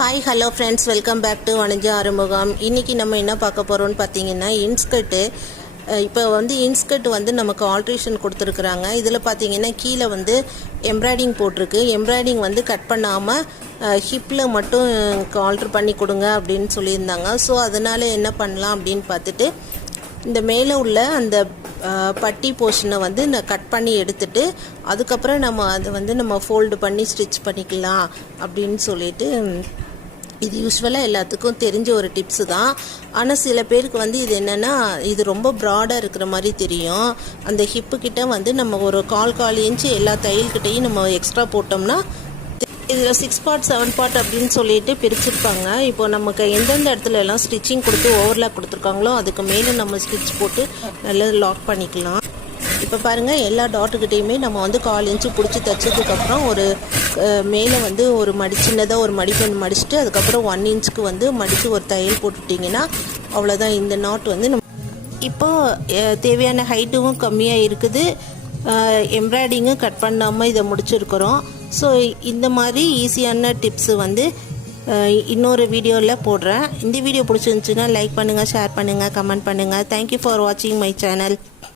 Hi hello friends, welcome back to Vanija Arumugam. இன்றைக்கி நம்ம என்ன பார்க்க போகிறோம்னு பார்த்தீங்கன்னா, இன்ஸ்கர்ட்டு. இப்போ இன்ஸ்கர்ட் நமக்கு ஆல்ட்ரேஷன் கொடுத்துருக்குறாங்க. இதில் பார்த்தீங்கன்னா கீழே எம்ப்ராய்டிங் போட்டிருக்கு. எம்ப்ராய்டிங் கட் பண்ணாமல் ஹிப்பில் மட்டும் ஆல்ட்ரு பண்ணி கொடுங்க அப்படின்னு சொல்லியிருந்தாங்க. ஸோ அதனால் என்ன பண்ணலாம் அப்படின்னு பார்த்துட்டு, இந்த மேலே உள்ள அந்த பட்டி போர்ஷனை நான் கட் பண்ணி எடுத்துட்டு அதுக்கப்புறம் நம்ம அதை நம்ம ஃபோல்டு பண்ணி ஸ்டிச் பண்ணிக்கலாம் அப்படின்னு சொல்லிட்டு, இது யூஸ்வலாக எல்லாத்துக்கும் தெரிஞ்ச ஒரு டிப்ஸு தான். ஆனால் சில பேருக்கு இது என்னென்னா, இது ரொம்ப ப்ராடாக இருக்கிற மாதிரி தெரியும். அந்த ஹிப்புக்கிட்ட நம்ம ஒரு கால் இன்ச்சு எல்லா தையல்கிட்டையும் நம்ம எக்ஸ்ட்ரா போட்டோம்னா, இதில் 6 பார்ட் 7 பார்ட் அப்படின்னு சொல்லிட்டு பிரிச்சிருப்பாங்க. இப்போ நமக்கு எந்தெந்த இடத்துல எல்லாம் ஸ்டிச்சிங் கொடுத்து ஓவர்லாக் கொடுத்துருக்காங்களோ அதுக்கு மேலே நம்ம ஸ்டிச் போட்டு நல்லா லாக் பண்ணிக்கலாம். இப்போ பாருங்கள், எல்லா டாட்டுக்கிட்டையுமே நம்ம 1/4 இன்ச்சு பிடிச்சி தைச்சதுக்கப்புறம் ஒரு மேலே ஒரு சின்னதாக ஒரு மடிப்பு மடிச்சுட்டு அதுக்கப்புறம் 1 இன்ச்சுக்கு மடித்து ஒரு தையல் போட்டுட்டிங்கன்னா அவ்வளோதான். இந்த நாட் நம்ம இப்போ தேவையான ஹைட்டும் கம்மியாக இருக்குது, எம்ப்ராய்டிங்கும் கட் பண்ணாமல் இதை முடிச்சிருக்கிறோம். ஸோ இந்த மாதிரி ஈஸியான டிப்ஸு இன்னொரு வீடியோவில் போடுறேன். இந்த வீடியோ பிடிச்சிருந்துச்சுன்னா லைக் பண்ணுங்கள், ஷேர் பண்ணுங்கள், கமெண்ட் பண்ணுங்கள். தேங்க்யூ ஃபார் வாட்சிங் மை சேனல்.